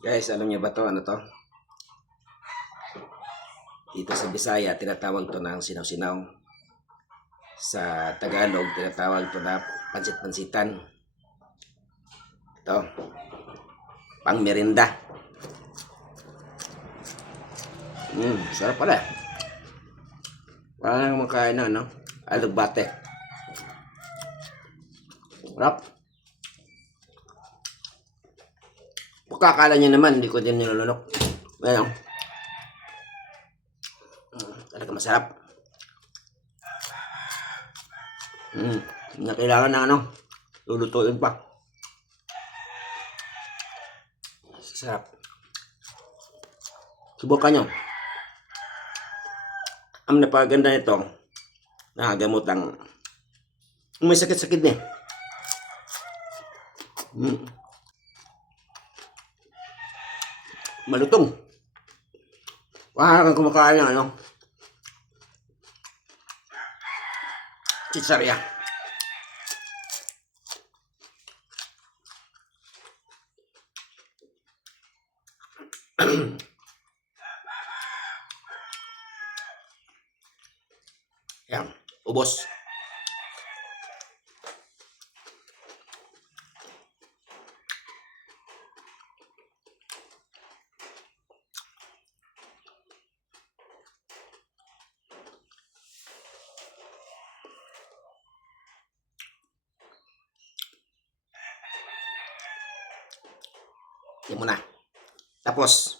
Guys, alam niyo ba to? Ano to? Dito sa Bisaya, tinatawag to ng sinaw-sinaw. Sa Tagalog, tinatawag to na pansit-pansitan. Ito, pang merinda. Sarap pala. Parang makain na, no? Alugbate. Sarap. Pagkakala niya naman, hindi ko din nilulunok. Ayan. Talaga masarap. Na kailangan na lulutuin pa. Sarap. Subukan nyo. Ang napaganda nito, nakagamot ang may sakit-sakit na. Malutong. Parang kumakain ng chicharia. Yan, ubos. Yan muna. Tapos,